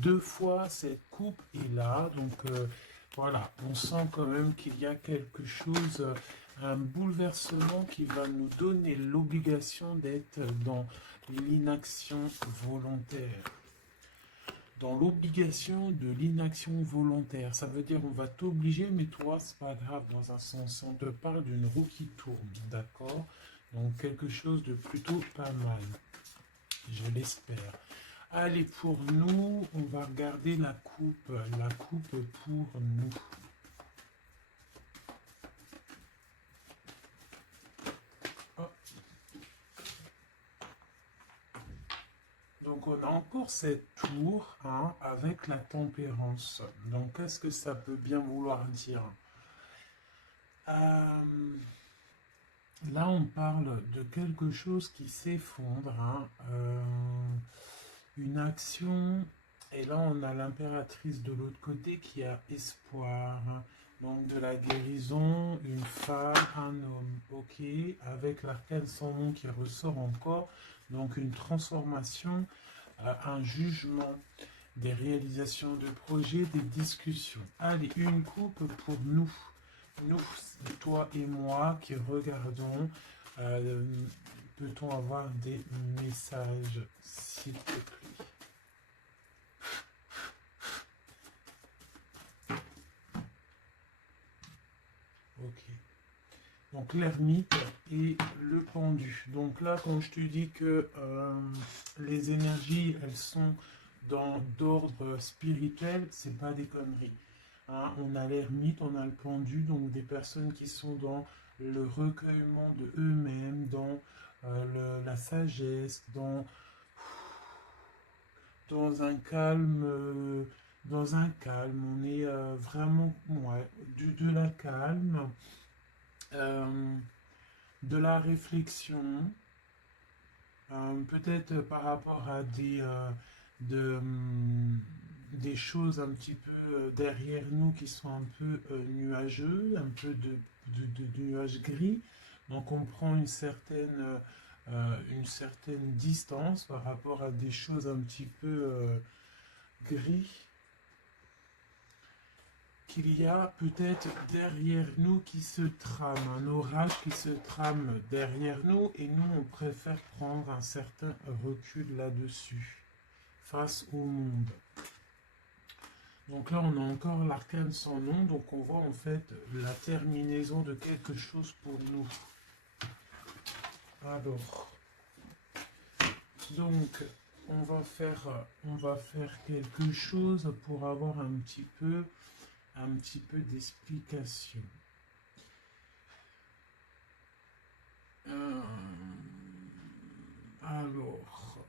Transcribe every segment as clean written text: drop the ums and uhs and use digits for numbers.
deux fois cette coupe est là, donc voilà, on sent quand même qu'il y a quelque chose, un bouleversement qui va nous donner l'obligation d'être dans l'inaction volontaire. Dans l'obligation de l'inaction volontaire, ça veut dire on va t'obliger, mais toi, c'est pas grave, dans un sens, on te parle d'une roue qui tourne, d'accord? Donc quelque chose de plutôt pas mal, je l'espère. Allez, pour nous, on va regarder la coupe pour nous. Oh. Donc on a encore cette tour hein, avec la tempérance. Donc qu'est-ce que ça peut bien vouloir dire? Là on parle de quelque chose qui s'effondre, hein, une action, et là on a l'impératrice de l'autre côté qui a espoir. Hein. Donc de la guérison, une femme, un homme, ok, avec l'arcane sans nom qui ressort encore, donc une transformation, un jugement, des réalisations de projets, des discussions. Allez, une coupe pour nous, toi et moi qui regardons. Euh, Peut-on avoir des messages, s'il te plaît? Ok. Donc l'ermite et le pendu. Donc là, quand je te dis que les énergies, elles sont d'ordre spirituel, c'est pas des conneries. Hein, on a l'ermite, on a le pendu, donc des personnes qui sont dans le recueillement de eux-mêmes, dans la sagesse, dans un calme, on est vraiment ouais, de la calme. Euh, de la réflexion, peut-être par rapport à des choses un petit peu derrière nous qui sont un peu nuageux, un peu de nuages gris. Donc on prend une certaine distance par rapport à des choses un petit peu gris qu'il y a peut-être derrière nous qui se trame, un orage qui se trame derrière nous et nous on préfère prendre un certain recul là-dessus, face au monde. Donc là on a encore l'arcane sans nom, donc on voit en fait la terminaison de quelque chose pour nous. Alors, donc on va faire quelque chose pour avoir un petit peu d'explication. Alors,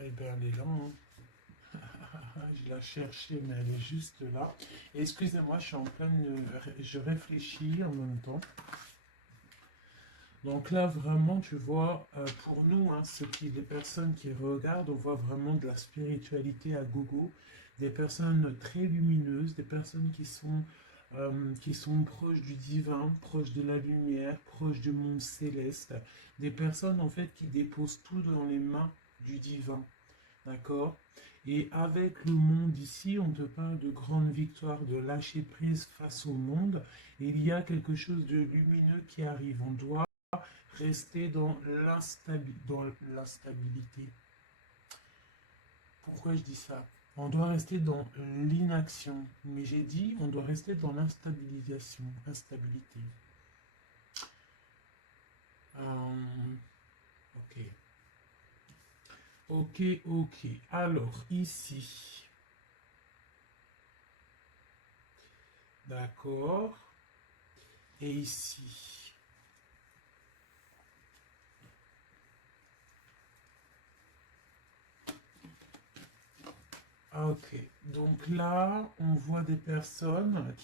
eh bien, elle est là. Hein. Je la cherchais, mais elle est juste là. Excusez-moi, je suis en pleine. Je réfléchis en même temps. Donc là, vraiment, tu vois, pour nous, hein, les personnes qui regardent, on voit vraiment de la spiritualité à gogo. Des personnes très lumineuses, des personnes qui sont proches du divin, proches de la lumière, proches du monde céleste. Des personnes, en fait, qui déposent tout dans les mains du divin. D'accord? Et avec le monde ici, on te parle de grande victoire, de lâcher prise face au monde. Et il y a quelque chose de lumineux qui arrive. On doit rester dans l'instabilité. Pourquoi je dis ça? On doit rester dans l'inaction. Mais j'ai dit, on doit rester dans l'instabilisation, instabilité. Ok. Ok, ok. Alors, ici. D'accord. Et ici. Ok. Donc là, on voit des personnes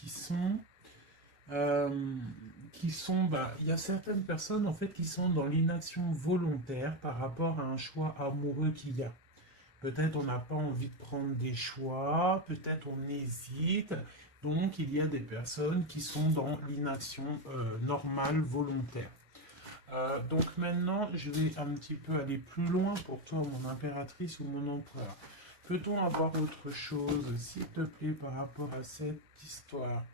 il y a certaines personnes en fait qui sont dans l'inaction volontaire par rapport à un choix amoureux qu'il y a. Peut-être on n'a pas envie de prendre des choix, peut-être on hésite, Donc, il y a des personnes qui sont dans l'inaction normale, volontaire. Donc maintenant, je vais un petit peu aller plus loin pour toi, mon impératrice ou mon empereur. Peut-on avoir autre chose, s'il te plaît, par rapport à cette histoire?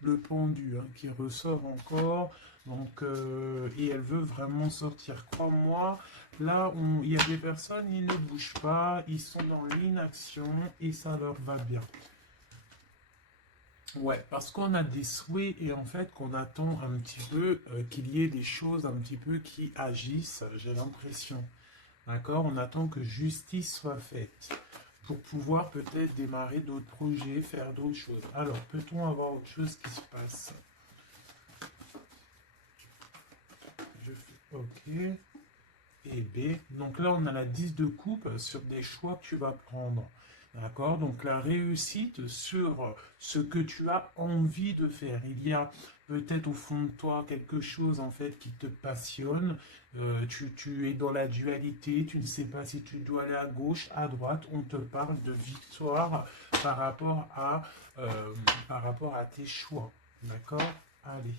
Le pendu qui ressort encore, donc, et elle veut vraiment sortir. Crois-moi, là, il y a des personnes, ils ne bougent pas, ils sont dans l'inaction et ça leur va bien. Ouais, parce qu'on a des souhaits et en fait qu'on attend un petit peu qu'il y ait des choses un petit peu qui agissent, j'ai l'impression. D'accord? On attend que justice soit faite pour pouvoir peut-être démarrer d'autres projets, faire d'autres choses. Alors, peut-on avoir autre chose qui se passe? Je fais OK et B. Donc là, on a la 10 de coupe sur des choix que tu vas prendre. D'accord? Donc la réussite sur ce que tu as envie de faire. Il y a peut-être au fond de toi quelque chose en fait qui te passionne. Tu es dans la dualité, tu ne sais pas si tu dois aller à gauche, à droite. On te parle de victoire par rapport à, par rapport à tes choix. D'accord? Allez.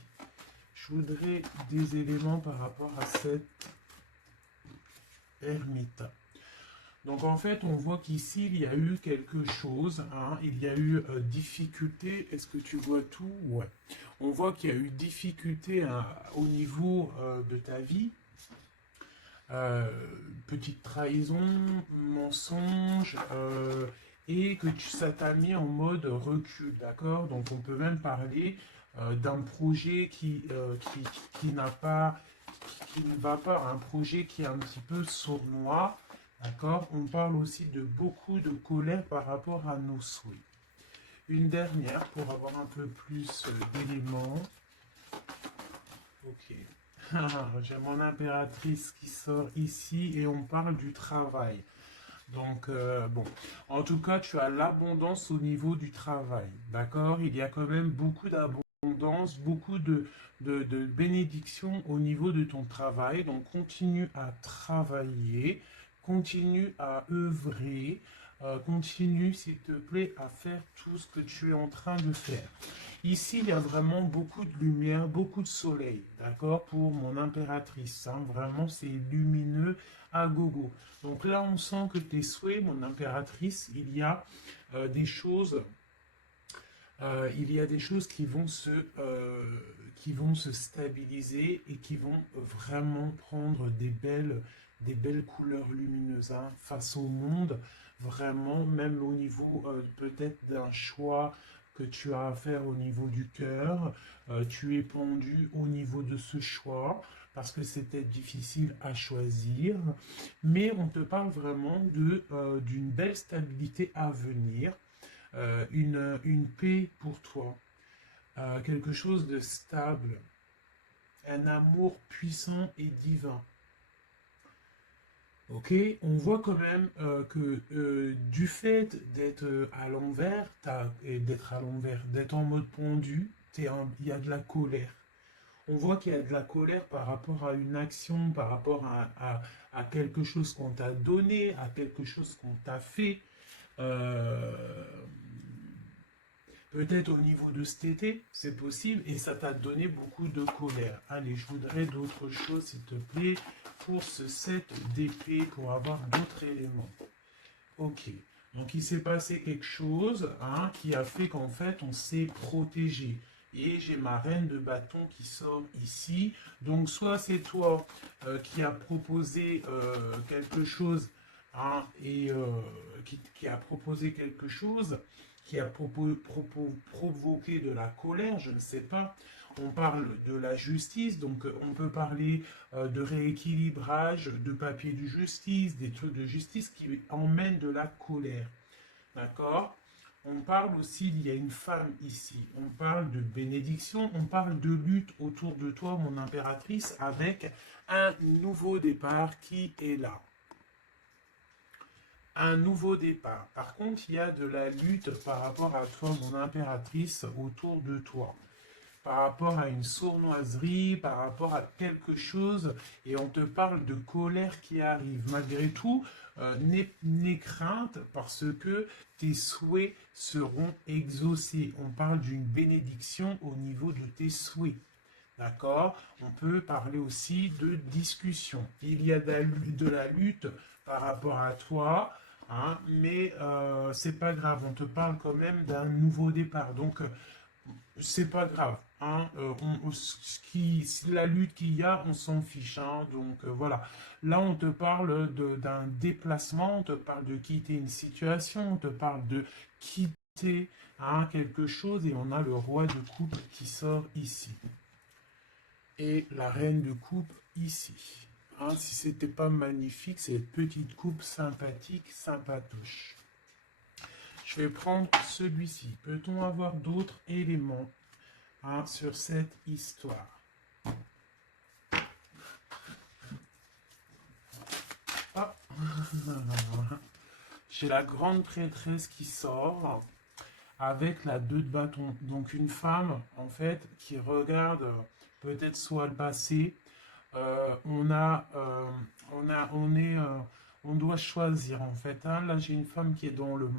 Je voudrais des éléments par rapport à cette ermite. Donc en fait, on voit qu'ici, il y a eu quelque chose, il y a eu difficulté. Est-ce que tu vois tout? Ouais. On voit qu'il y a eu difficulté au niveau de ta vie. Euh, Petite trahison, mensonge, et que ça t'a mis en mode recul, d'accord? Donc on peut même parler d'un projet qui n'a pas, qui ne va pas, un projet qui est un petit peu sournois. D'accord? On parle aussi de beaucoup de colère par rapport à nos souhaits. Une dernière pour avoir un peu plus d'éléments. Ok. J'ai mon impératrice qui sort ici et on parle du travail. Donc, bon. En tout cas, tu as l'abondance au niveau du travail. D'accord? Il y a quand même beaucoup d'abondance, beaucoup de bénédictions au niveau de ton travail. Donc, continue à travailler, continue à œuvrer, continue, s'il te plaît, à faire tout ce que tu es en train de faire. Ici, il y a vraiment beaucoup de lumière, beaucoup de soleil, d'accord, pour mon impératrice. Vraiment, c'est lumineux à gogo. Donc là, on sent que tes souhaits, mon impératrice, il y a des choses qui vont se stabiliser et qui vont vraiment prendre des belles couleurs lumineuses face au monde, vraiment, même au niveau peut-être d'un choix que tu as à faire au niveau du cœur, tu es pendu au niveau de ce choix parce que c'était difficile à choisir, mais on te parle vraiment d'une belle stabilité à venir, une paix pour toi, quelque chose de stable, un amour puissant et divin. Ok, on voit quand même que du fait d'être à l'envers, d'être en mode pendu, il y a de la colère. On voit qu'il y a de la colère par rapport à une action, par rapport à quelque chose qu'on t'a donné, à quelque chose qu'on t'a fait. Euh, Peut-être au niveau de cet été, c'est possible, et ça t'a donné beaucoup de colère. Allez, je voudrais d'autres choses, s'il te plaît, pour ce set d'épée, pour avoir d'autres éléments. Ok, donc il s'est passé quelque chose qui a fait qu'en fait, on s'est protégé. Et j'ai ma reine de bâton qui sort ici. Donc soit c'est toi qui a proposé quelque chose, et qui a proposé quelque chose, qui a provoqué de la colère, je ne sais pas. On parle de la justice, donc on peut parler de rééquilibrage, de papier de justice, des trucs de justice qui emmènent de la colère. D'accord? On parle aussi, il y a une femme ici. On parle de bénédiction, on parle de lutte autour de toi, mon impératrice, avec un nouveau départ qui est là. Un nouveau départ. Par contre, il y a de la lutte par rapport à toi, mon impératrice, autour de toi. par rapport à une sournoiserie, par rapport à quelque chose, et on te parle de colère qui arrive. Malgré tout, n'aie crainte parce que tes souhaits seront exaucés. On parle d'une bénédiction au niveau de tes souhaits. D'accord? On peut parler aussi de discussion. Il y a de la lutte par rapport à toi, hein, mais c'est pas grave. On te parle quand même d'un nouveau départ. Donc, c'est pas grave. Hein, la lutte qu'il y a, on s'en fiche. Hein, donc, voilà. Là, on te parle d'un déplacement, on te parle de quitter une situation, on te parle de quitter hein, quelque chose, et on a le roi de coupe qui sort ici et la reine de coupe ici. Hein, si c'était pas magnifique, cette petite coupe sympathique, sympatoche. Je vais prendre celui-ci. Peut-on avoir d'autres éléments hein, sur cette histoire? Ah. J'ai la grande prêtresse qui sort avec la 2 de bâton. Donc une femme, en fait, qui regarde peut-être soit le passé. On doit choisir en fait. Hein. Là, j'ai une femme qui est dans le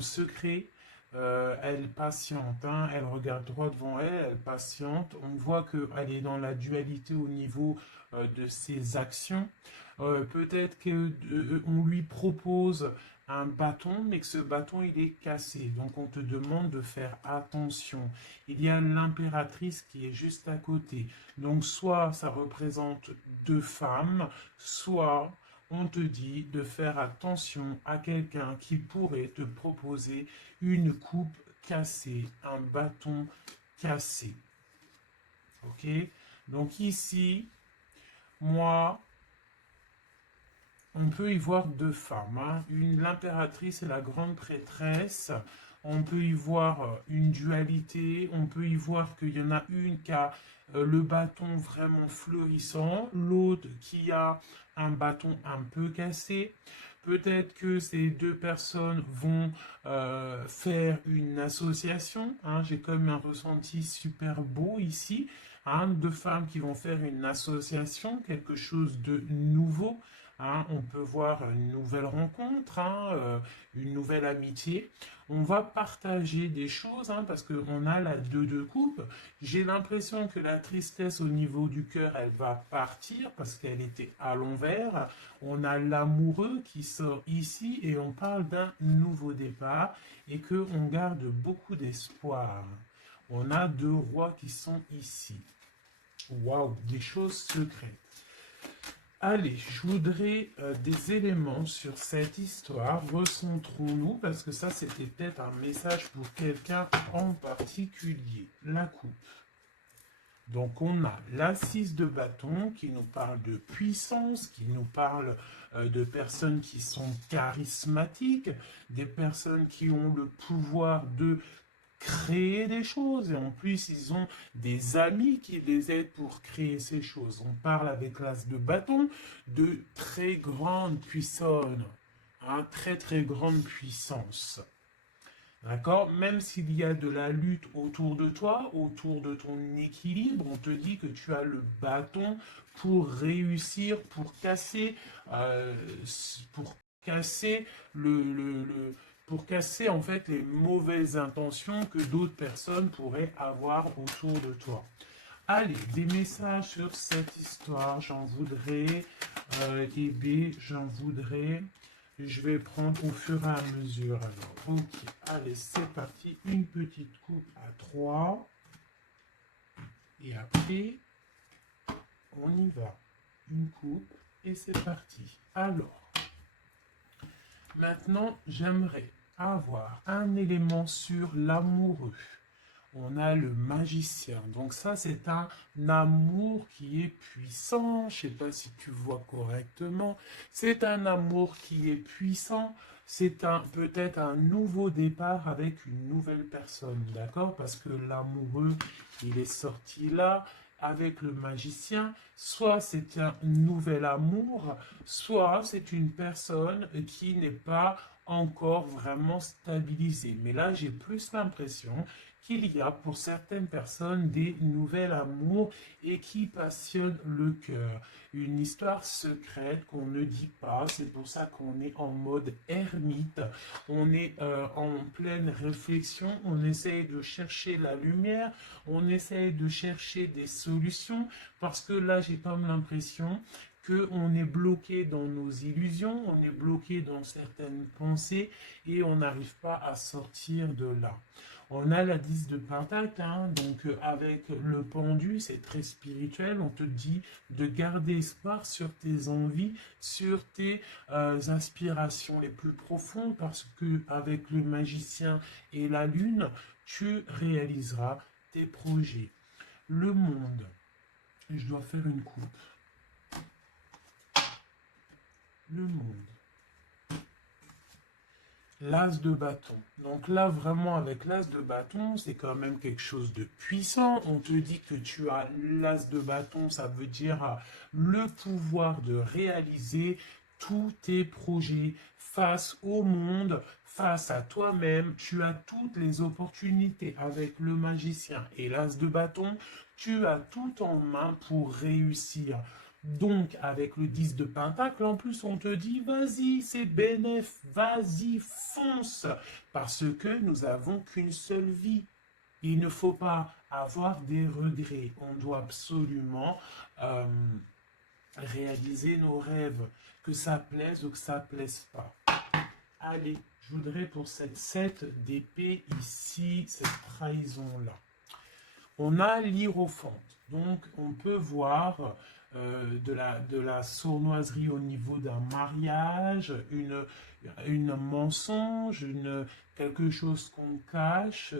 secret. Elle patiente, hein. Elle regarde droit devant elle, elle patiente. On voit qu'elle est dans la dualité au niveau de ses actions. Peut-être qu'on lui propose un bâton, mais que ce bâton il est cassé. Donc on te demande de faire attention. Il y a l'impératrice qui est juste à côté. Donc soit ça représente 2 femmes, soit on te dit de faire attention à quelqu'un qui pourrait te proposer une coupe cassée, un bâton cassé. Ok? Donc ici, moi, on peut y voir 2 femmes, hein. L'impératrice et la grande prêtresse. On peut y voir une dualité, on peut y voir qu'il y en a une qui a le bâton vraiment fleurissant, l'autre qui a un bâton un peu cassé. Peut-être que ces 2 personnes vont faire une association. Hein. J'ai quand même un ressenti super beau ici. Hein, 2 femmes qui vont faire une association, quelque chose de nouveau. Hein, on peut voir une nouvelle rencontre, hein, une nouvelle amitié. On va partager des choses hein, parce qu'on a la 2 de coupe. J'ai l'impression que la tristesse au niveau du cœur, elle va partir parce qu'elle était à l'envers. On a l'amoureux qui sort ici et on parle d'un nouveau départ et qu'on garde beaucoup d'espoir. On a 2 rois qui sont ici. Waouh, des choses secrètes. Allez, je voudrais des éléments sur cette histoire. Recentrons-nous, parce que ça, c'était peut-être un message pour quelqu'un en particulier. La coupe. Donc, on a l'assise de bâton qui nous parle de puissance, qui nous parle de personnes qui sont charismatiques, des personnes qui ont le pouvoir de créer des choses et en plus ils ont des amis qui les aident pour créer ces choses. On parle avec l'as de bâton de très grande puissance, hein, très grande puissance. D'accord? Même s'il y a de la lutte autour de toi, autour de ton équilibre, on te dit que tu as le bâton pour réussir, euh, pour casser pour casser en fait les mauvaises intentions que d'autres personnes pourraient avoir autour de toi. Allez, des messages sur cette histoire, j'en voudrais, j'en voudrais. Je vais prendre au fur et à mesure. Alors, ok, allez, c'est parti. Une petite coupe à 3. Et après, on y va. Une coupe et c'est parti. Alors, maintenant, j'aimerais avoir un élément sur l'amoureux. On a le magicien. Donc ça, c'est un amour qui est puissant. Je ne sais pas si tu vois correctement. C'est un amour qui est puissant. C'est peut-être un nouveau départ avec une nouvelle personne. D'accord? Parce que l'amoureux, il est sorti là avec le magicien. Soit c'est un nouvel amour, soit c'est une personne qui n'est pas encore vraiment stabilisée. Mais là, j'ai plus l'impression qu'il y a pour certaines personnes des nouveaux amours et qui passionnent le cœur. Une histoire secrète qu'on ne dit pas, c'est pour ça qu'on est en mode ermite, on est en pleine réflexion, on essaye de chercher la lumière, on essaye de chercher des solutions, parce que là j'ai comme l'impression qu'on est bloqué dans nos illusions, on est bloqué dans certaines pensées et on n'arrive pas à sortir de là. On a la 10 de Pentacle, hein, donc avec le pendu, c'est très spirituel, on te dit de garder espoir sur tes envies, sur tes aspirations les plus profondes, parce que avec le magicien et la lune, tu réaliseras tes projets. Le monde, je dois faire une coupe. Le monde. L'as de bâton. Donc là, vraiment, avec l'as de bâton, c'est quand même quelque chose de puissant. On te dit que tu as l'as de bâton, ça veut dire le pouvoir de réaliser tous tes projets face au monde, face à toi-même. Tu as toutes les opportunités avec le magicien et l'as de bâton. Tu as tout en main pour réussir. Donc, avec le 10 de Pentacle, en plus, on te dit, vas-y, c'est bénéf, vas-y, fonce, parce que nous avons qu'une seule vie. Il ne faut pas avoir des regrets. On doit absolument réaliser nos rêves, que ça plaise ou que ça plaise pas. Allez, je voudrais pour cette 7 d'épée ici, cette trahison-là. On a l'hiérophante. Donc, on peut voir de la sournoiserie au niveau d'un mariage, une mensonge, quelque chose qu'on cache,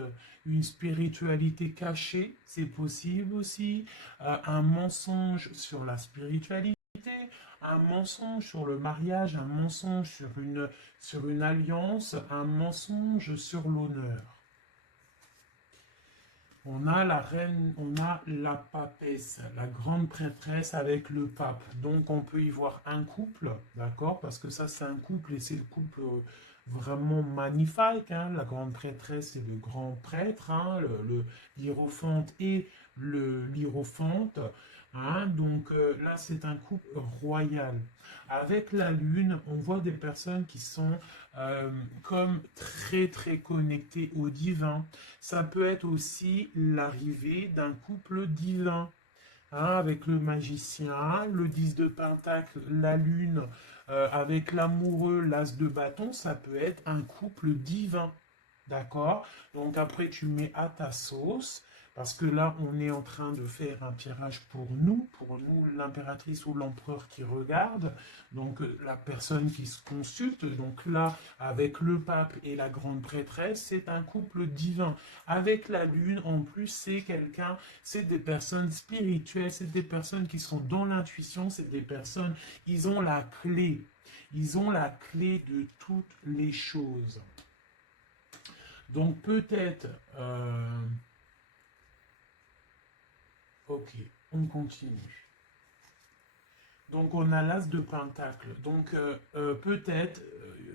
une spiritualité cachée, c'est possible aussi, un mensonge sur la spiritualité, un mensonge sur le mariage, un mensonge sur une alliance, un mensonge sur l'honneur. On a la reine, on a la papesse, la grande prêtresse avec le pape. Donc on peut y voir un couple, d'accord? Parce que ça c'est un couple et c'est le couple vraiment magnifique. Hein? La grande prêtresse et le grand prêtre, hein? L'hiérophante et l'hiérophante. Hein? Donc là c'est un couple royal. Avec la lune, on voit des personnes qui sont comme très très connectées au divin. Ça peut être aussi l'arrivée d'un couple divin, hein, avec le magicien, le 10 de Pentacle, la lune, avec l'amoureux, l'as de bâton, ça peut être un couple divin. D'accord? Donc après, tu mets à ta sauce, parce que là, on est en train de faire un tirage pour nous l'impératrice ou l'empereur qui regarde, donc la personne qui se consulte. Donc là, avec le pape et la grande prêtresse, c'est un couple divin. Avec la lune, en plus, c'est des personnes spirituelles, c'est des personnes qui sont dans l'intuition, c'est des personnes, ils ont la clé. Ils ont la clé de toutes les choses. Donc peut-être... ok, on continue. Donc on a l'as de pentacle. Donc peut-être,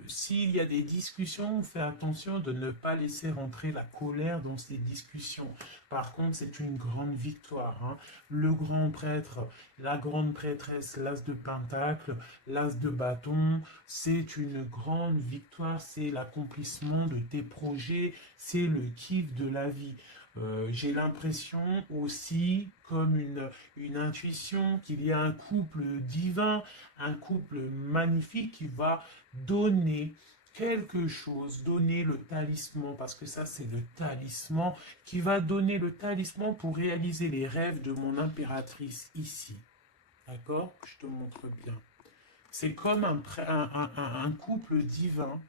s'il y a des discussions, fais attention de ne pas laisser rentrer la colère dans ces discussions. Par contre, c'est une grande victoire. Hein. Le grand prêtre, la grande prêtresse, l'as de pentacle, l'as de bâton, c'est une grande victoire. C'est l'accomplissement de tes projets, c'est le kiff de la vie. J'ai l'impression aussi, comme une intuition, qu'il y a un couple divin, un couple magnifique qui va donner quelque chose, donner le talisman, parce que ça c'est le talisman, qui va donner le talisman pour réaliser les rêves de mon impératrice ici. D'accord? Je te montre bien. C'est comme un couple divin,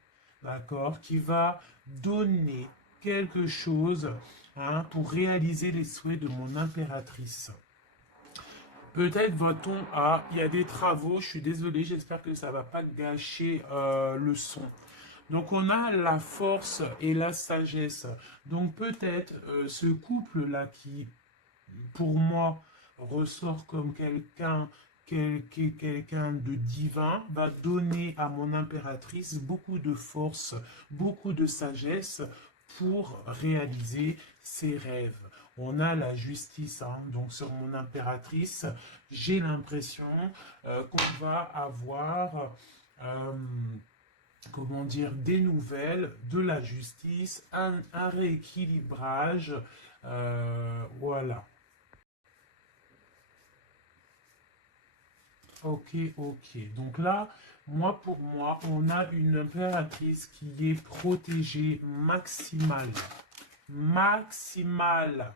d'accord, qui va donner quelque chose, hein, pour réaliser les souhaits de mon impératrice. Peut-être va-t-on à... Il y a des travaux, je suis désolé, j'espère que ça ne va pas gâcher le son. Donc on a la force et la sagesse. Donc peut-être ce couple-là qui, pour moi, ressort comme quelqu'un de divin, va donner à mon impératrice beaucoup de force, beaucoup de sagesse pour réaliser ses rêves. On a la justice, hein, donc sur mon impératrice, j'ai l'impression qu'on va avoir, comment dire, des nouvelles de la justice, un rééquilibrage, voilà. Ok, ok. Donc là, pour moi, on a une impératrice qui est protégée maximale. Maximale.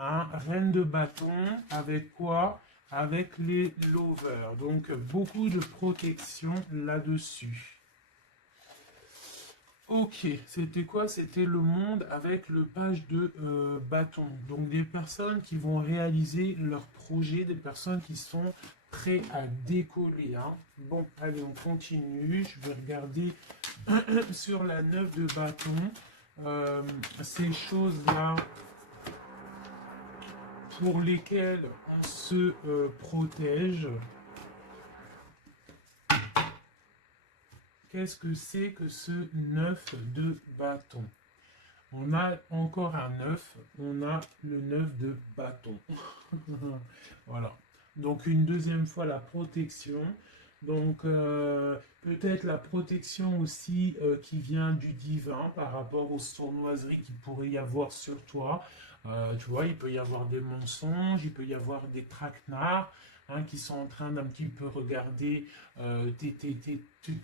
Hein, reine de bâton, avec quoi? Avec les lovers. Donc, beaucoup de protection là-dessus. Ok, c'était quoi? C'était le monde avec le page de bâton. Donc des personnes qui vont réaliser leur projet, des personnes qui sont prêtes à décoller, hein. Bon, allez, on continue. Je vais regarder sur la 9 de bâton. Ces choses-là pour lesquelles on se protège. Qu'est-ce que c'est que ce 9 de bâton? On a encore un 9, on a le 9 de bâton. Voilà. Donc une deuxième fois la protection. Donc peut-être la protection aussi qui vient du divin par rapport aux sournoiseries qu'il pourrait y avoir sur toi. Tu vois, il peut y avoir des mensonges, il peut y avoir des traquenards, hein, qui sont en train d'un petit peu regarder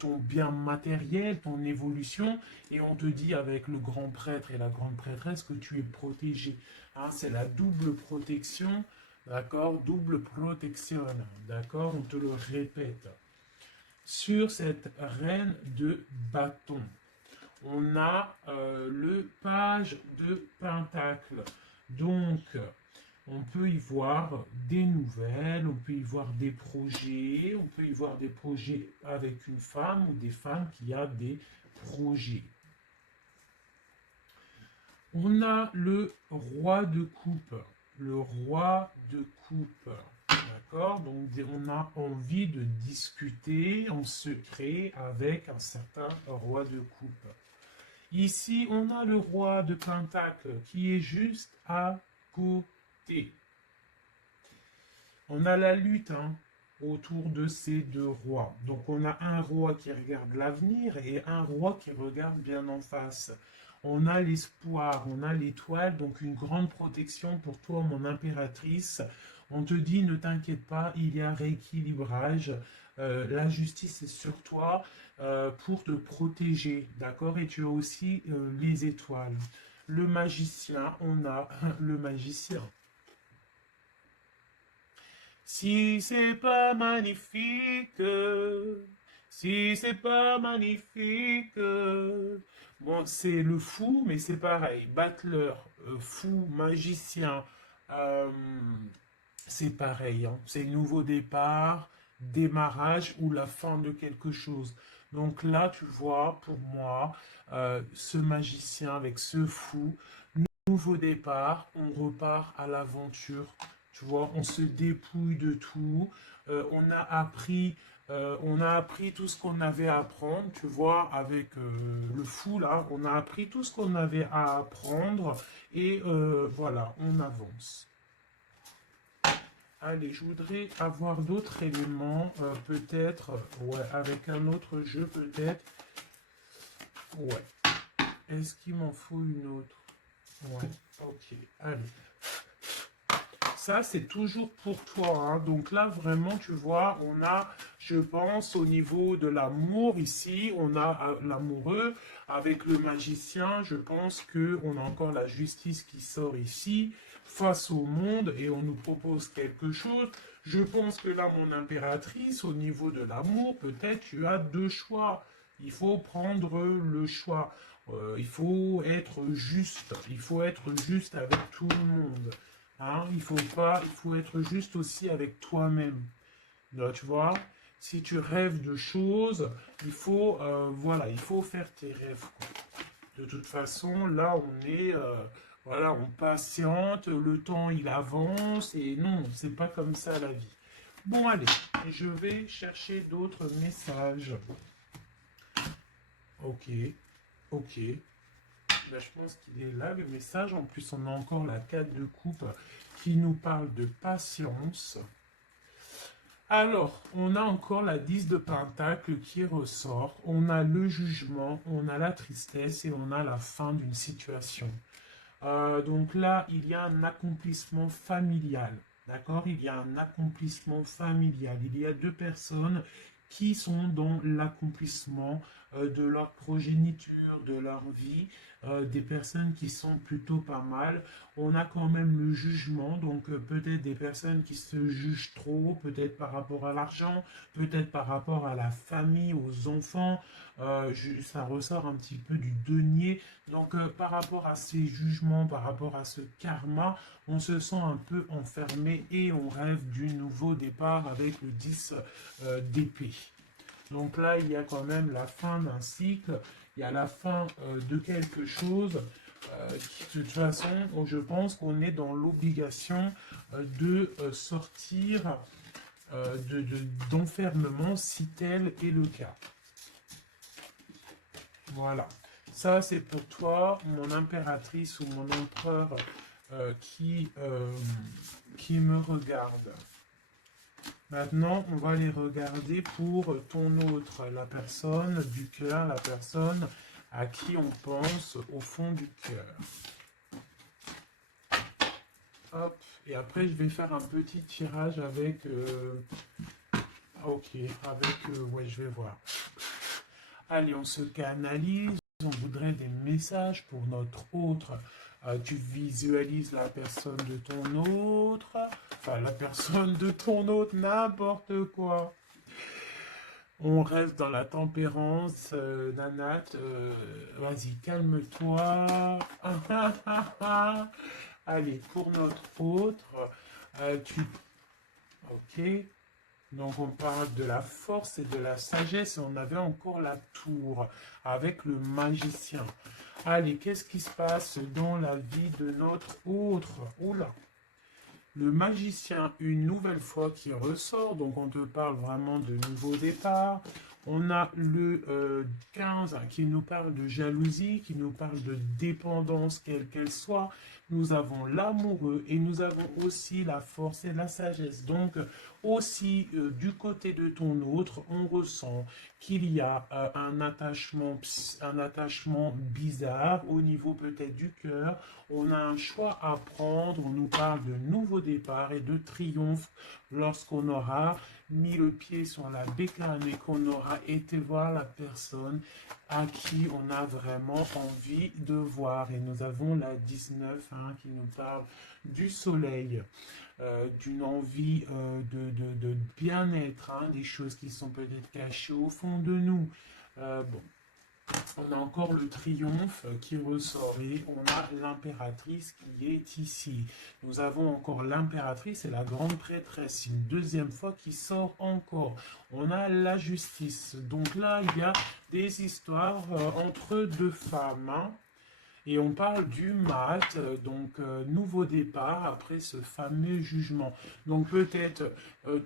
ton bien matériel, ton évolution, et on te dit avec le grand prêtre et la grande prêtresse que tu es protégé. Hein, c'est la double protection, d'accord? Double protection, d'accord? On te le répète. Sur cette reine de bâton, on a le page de pentacle. Donc, on peut y voir des nouvelles, on peut y voir des projets, on peut y voir des projets avec une femme ou des femmes qui a des projets. On a le roi de coupe. Le roi de coupe. D'accord? Donc, on a envie de discuter en secret avec un certain roi de coupe. Ici, on a le roi de pentacle qui est juste à côté. On a la lutte, hein, autour de ces deux rois. Donc on a un roi qui regarde l'avenir et un roi qui regarde bien en face. On a l'espoir, on a l'étoile, donc une grande protection pour toi, mon impératrice. On te dit, ne t'inquiète pas, il y a rééquilibrage. La justice est sur toi pour te protéger, d'accord? Et tu as aussi les étoiles. Le magicien, on a le magicien. Si c'est pas magnifique, si c'est pas magnifique. Bon, c'est le fou, mais c'est pareil. Battleur, fou, magicien, euh, c'est pareil, hein. C'est nouveau départ, démarrage ou la fin de quelque chose. Donc là, tu vois, pour moi, ce magicien avec ce fou, nouveau départ, on repart à l'aventure. Tu vois, on se dépouille de tout. On a appris tout ce qu'on avait à apprendre. Tu vois, avec le fou là, on a appris tout ce qu'on avait à apprendre et voilà, on avance. Allez, je voudrais avoir d'autres éléments, peut-être, ouais, avec un autre jeu, peut-être. Ouais. Est-ce qu'il m'en faut une autre? Ouais, ok, allez. Ça, c'est toujours pour toi, hein. Donc là, vraiment, tu vois, on a, je pense, au niveau de l'amour ici, on a l'amoureux avec le magicien. Je pense qu'on a encore la justice qui sort ici face au monde et on nous propose quelque chose. Je pense que là, mon impératrice, au niveau de l'amour, peut-être tu as deux choix. Il faut prendre le choix. Il faut être juste. Il faut être juste avec tout le monde. Hein, il faut être juste aussi avec toi-même. Tu vois, si tu rêves de choses, voilà, il faut faire tes rêves, quoi. De toute façon, là, voilà, on patiente, le temps, il avance, et non, c'est pas comme ça la vie. Bon, allez, je vais chercher d'autres messages. Ok, ok. Ben, je pense qu'il est là, le message. En plus, on a encore la 4 de coupe qui nous parle de patience. Alors, on a encore la 10 de Pentacle qui ressort. On a le jugement, on a la tristesse et on a la fin d'une situation. Donc là, il y a un accomplissement familial. D'accord? Il y a un accomplissement familial. Il y a deux personnes qui sont dans l'accomplissement de leur progéniture, de leur vie, des personnes qui sont plutôt pas mal. On a quand même le jugement, donc peut-être des personnes qui se jugent trop, peut-être par rapport à l'argent, peut-être par rapport à la famille, aux enfants. Ça ressort un petit peu du denier. Donc par rapport à ces jugements, par rapport à ce karma, on se sent un peu enfermé et on rêve du nouveau départ avec le 10 d'épée. Donc là, il y a quand même la fin d'un cycle, il y a la fin de quelque chose. De toute façon, je pense qu'on est dans l'obligation de sortir d'enfermement si tel est le cas. Voilà. Ça, c'est pour toi, mon impératrice ou mon empereur qui me regarde. Maintenant, on va les regarder pour ton autre, la personne du cœur, la personne à qui on pense au fond du cœur. Hop, et après, je vais faire un petit tirage avec... ok, avec... ouais, je vais voir. Allez, on se canalise. On voudrait des messages pour notre autre. Tu visualises la personne de ton autre. Enfin, la personne de ton autre, n'importe quoi. On reste dans la tempérance, Nanat. Vas-y, calme-toi. Allez, pour notre autre, ok. Donc on parle de la force et de la sagesse. On avait encore la tour avec le magicien. Allez, qu'est-ce qui se passe dans la vie de notre autre? Oula. Le magicien, une nouvelle fois, qui ressort. Donc on te parle vraiment de nouveau départ. On a le 15 qui nous parle de jalousie, qui nous parle de dépendance, quelle qu'elle soit. Nous avons l'amoureux et nous avons aussi la force et la sagesse. Donc aussi du côté de ton autre, on ressent qu'il y a un attachement bizarre au niveau peut-être du cœur. On a un choix à prendre. On nous parle de nouveau départ et de triomphe lorsqu'on aura mis le pied sur la bécane et qu'on aura été voir la personne à qui on a vraiment envie de voir. Et nous avons la 19 qui nous parle du soleil, d'une envie de bien-être, des choses qui sont peut-être cachées au fond de nous. Bon. On a encore le triomphe qui ressort et on a l'impératrice qui est ici. Nous avons encore l'impératrice et la grande prêtresse, une deuxième fois qui sort encore. On a la justice. Donc là, il y a des histoires entre deux femmes. Et on parle du mat, donc nouveau départ après ce fameux jugement. Donc peut-être,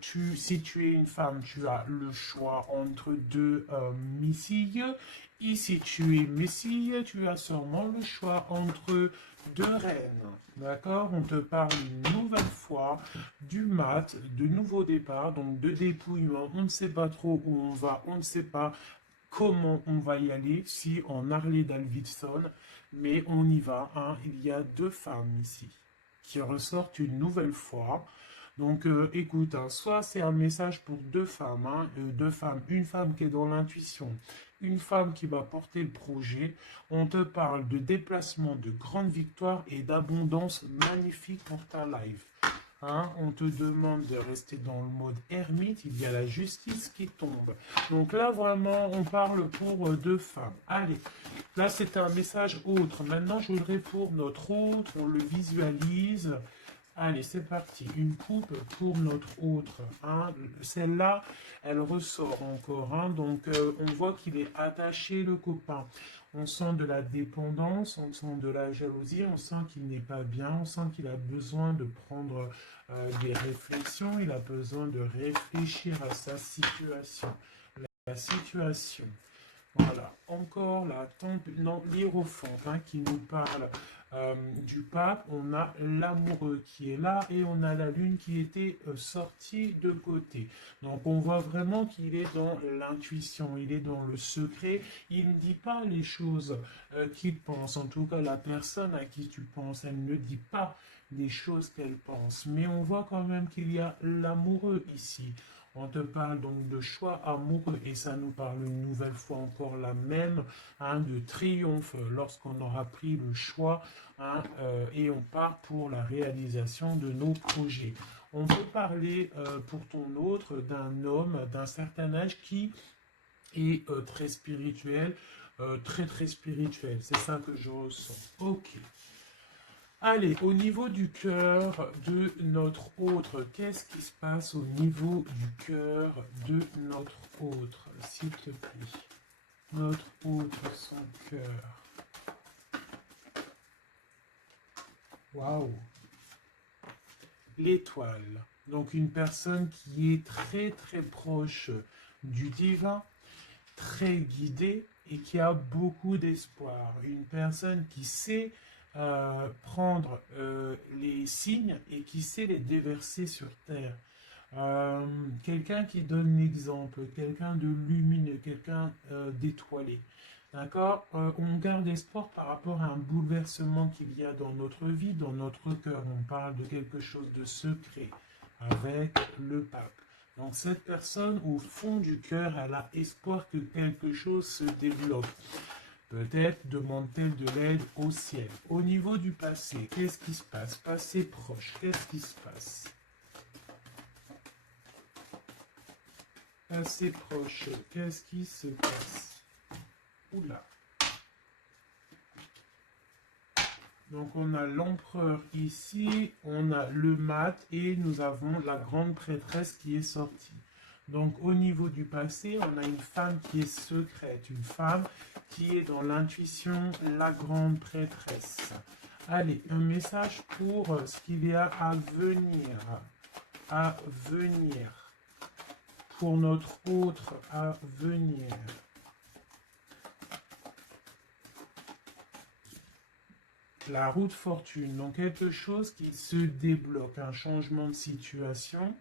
si tu es une femme, tu as le choix entre deux missiles. Et si tu es missile, tu as sûrement le choix entre deux reines. D'accord? On te parle une nouvelle fois du mat, de nouveau départ, donc de dépouillement. On ne sait pas trop où on va, on ne sait pas comment on va y aller, si en Harley Davidson, mais on y va. Il y a deux femmes ici qui ressortent une nouvelle fois. Donc écoute, soit c'est un message pour deux femmes, une femme qui est dans l'intuition, une femme qui va porter le projet. On te parle de déplacement, de grande victoire et d'abondance magnifique pour ta life. On te demande de rester dans le mode ermite, il y a la justice qui tombe. Donc là, vraiment, on parle pour deux femmes. Allez, là, c'est un message autre. Maintenant, je voudrais pour notre autre, on le visualise. Allez, c'est parti. Une coupe pour notre autre. Celle-là, elle ressort encore. Donc, on voit qu'il est attaché, le copain. On sent de la dépendance, on sent de la jalousie, on sent qu'il n'est pas bien, on sent qu'il a besoin de prendre des réflexions, il a besoin de réfléchir à sa situation. La situation. Voilà, encore la non, l'hiérophante qui nous parle du pape. On a l'amoureux qui est là et on a la lune qui était sortie de côté. Donc on voit vraiment qu'il est dans l'intuition, il est dans le secret. Il ne dit pas les choses qu'il pense. En tout cas, la personne à qui tu penses, elle ne dit pas les choses qu'elle pense. Mais on voit quand même qu'il y a l'amoureux ici. On te parle donc de choix amoureux et ça nous parle une nouvelle fois encore la même, de triomphe lorsqu'on aura pris le choix et on part pour la réalisation de nos projets. On peut parler pour ton autre d'un homme d'un certain âge qui est très spirituel, très très spirituel. C'est ça que je ressens. Ok. Allez, au niveau du cœur de notre autre, qu'est-ce qui se passe au niveau du cœur de notre autre, s'il te plaît? Notre autre, son cœur. Waouh! L'étoile. Donc une personne qui est très très proche du divin, très guidée et qui a beaucoup d'espoir. Une personne qui sait prendre les signes et qui sait les déverser sur terre. Quelqu'un qui donne l'exemple, quelqu'un de lumineux, quelqu'un d'étoilé. D'accord. On garde espoir par rapport à un bouleversement qu'il y a dans notre vie, dans notre cœur. On parle de quelque chose de secret avec le pape. Donc cette personne, au fond du cœur, elle a espoir que quelque chose se développe. Peut-être demande-t-elle de l'aide au ciel. Au niveau du passé, qu'est-ce qui se passe? Passé proche, qu'est-ce qui se passe? Passé proche, qu'est-ce qui se passe? Oula. Donc on a l'empereur ici, on a le mat et nous avons la grande prêtresse qui est sortie. Donc au niveau du passé, on a une femme qui est secrète, une femme qui est dans l'intuition, la grande prêtresse. Allez, un message pour ce qu'il y a à venir. À venir. Pour notre autre à venir. La roue de fortune, donc quelque chose qui se débloque, un changement de situation.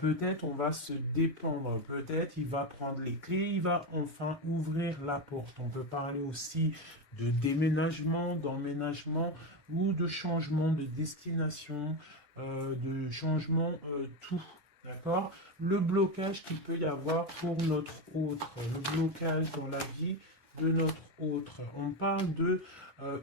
Peut-être on va se dépendre, peut-être il va prendre les clés, il va enfin ouvrir la porte. On peut parler aussi de déménagement, d'emménagement ou de changement de destination, de changement tout. D'accord. Le blocage qu'il peut y avoir pour notre autre, le blocage dans la vie de notre autre. On parle de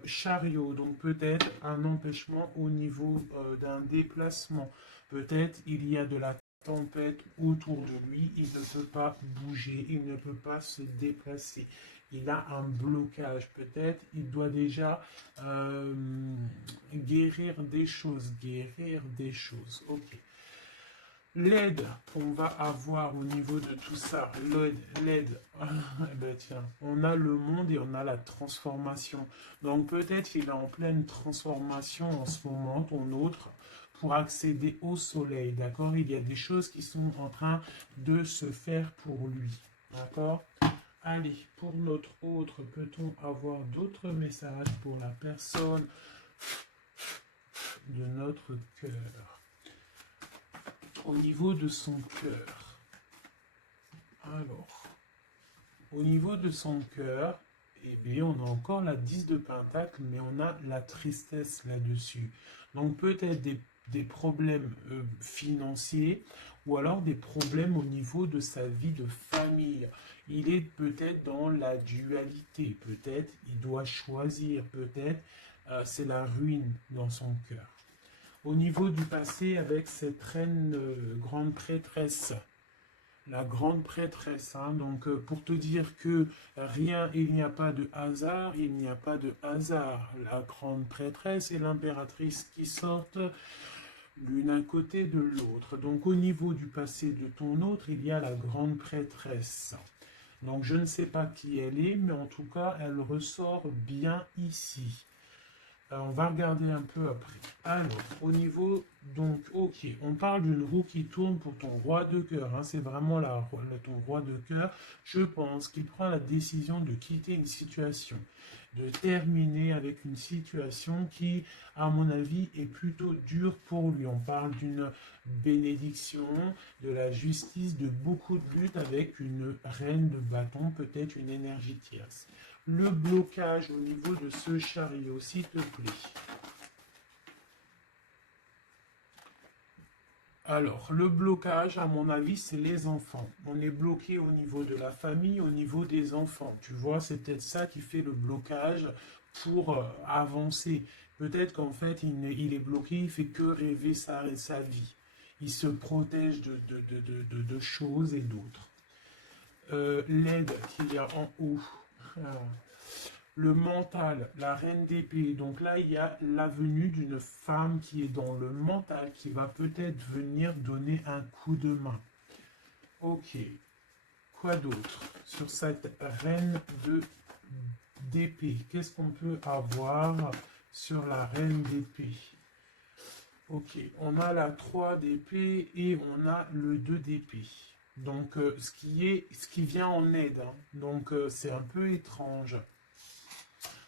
chariot, donc peut-être un empêchement au niveau d'un déplacement. Peut-être il y a de la tempête autour de lui, il ne peut pas bouger, il ne peut pas se déplacer. Il a un blocage, peut-être il doit déjà guérir des choses, Ok. L'aide qu'on va avoir au niveau de tout ça, l'aide, ben tiens, on a le monde et on a la transformation. Donc peut-être qu'il est en pleine transformation en ce moment, ton autre, pour accéder au soleil, d'accord? Il y a des choses qui sont en train de se faire pour lui, d'accord? Allez, pour notre autre, peut-on avoir d'autres messages pour la personne de notre cœur? Au niveau de son cœur. Alors, au niveau de son cœur, eh bien, on a encore la 10 de Pentacle, mais on a la tristesse là-dessus. Donc, peut-être des problèmes financiers ou alors des problèmes au niveau de sa vie de famille. Il est peut-être dans la dualité, peut-être il doit choisir, peut-être c'est la ruine dans son cœur. Au niveau du passé, avec cette reine grande prêtresse, la grande prêtresse, donc pour te dire que rien, il n'y a pas de hasard, il n'y a pas de hasard. La grande prêtresse et l'impératrice qui sortent l'une à côté de l'autre. Donc au niveau du passé de ton autre, il y a la grande prêtresse. Donc je ne sais pas qui elle est, mais en tout cas, elle ressort bien ici. On va regarder un peu après. Alors, au niveau, donc, ok, on parle d'une roue qui tourne pour ton roi de cœur, hein, c'est vraiment ton roi de cœur. Je pense qu'il prend la décision de quitter une situation, de terminer avec une situation qui, à mon avis, est plutôt dure pour lui. On parle d'une bénédiction, de la justice, de beaucoup de luttes avec une reine de bâton, peut-être une énergie tierce. Le blocage au niveau de ce chariot, s'il te plaît. Alors, le blocage, à mon avis, c'est les enfants. On est bloqué au niveau de la famille, au niveau des enfants. Tu vois, c'est peut-être ça qui fait le blocage pour avancer. Peut-être qu'en fait, il est bloqué, il fait que rêver sa vie. Il se protège de choses et d'autres. L'aide qu'il y a en haut. Ah. Le mental, la reine d'épée. Donc là, il y a la venue d'une femme qui est dans le mental, qui va peut-être venir donner un coup de main. Ok. Quoi d'autre sur cette reine d'épée? Qu'est-ce qu'on peut avoir sur la reine d'épée? Ok, on a la 3 d'épée et on a le 2 d'épée. Donc, ce qui vient en aide. Hein. Donc, c'est un peu étrange.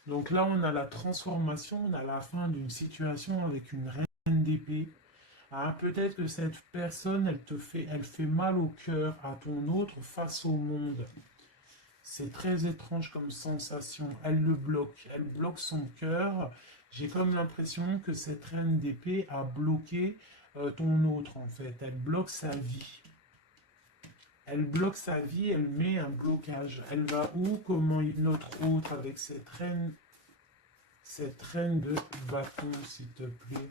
Donc là, on a la transformation, on a la fin d'une situation avec une reine d'épée. Ah, peut-être que cette personne, elle fait mal au cœur à ton autre face au monde. C'est très étrange comme sensation. Elle bloque son cœur. J'ai comme l'impression que cette reine d'épée a bloqué ton autre en fait. Elle bloque sa vie. Elle bloque sa vie, elle met un blocage. Elle va où? Comment notre autre avec cette reine de bâton, s'il te plaît.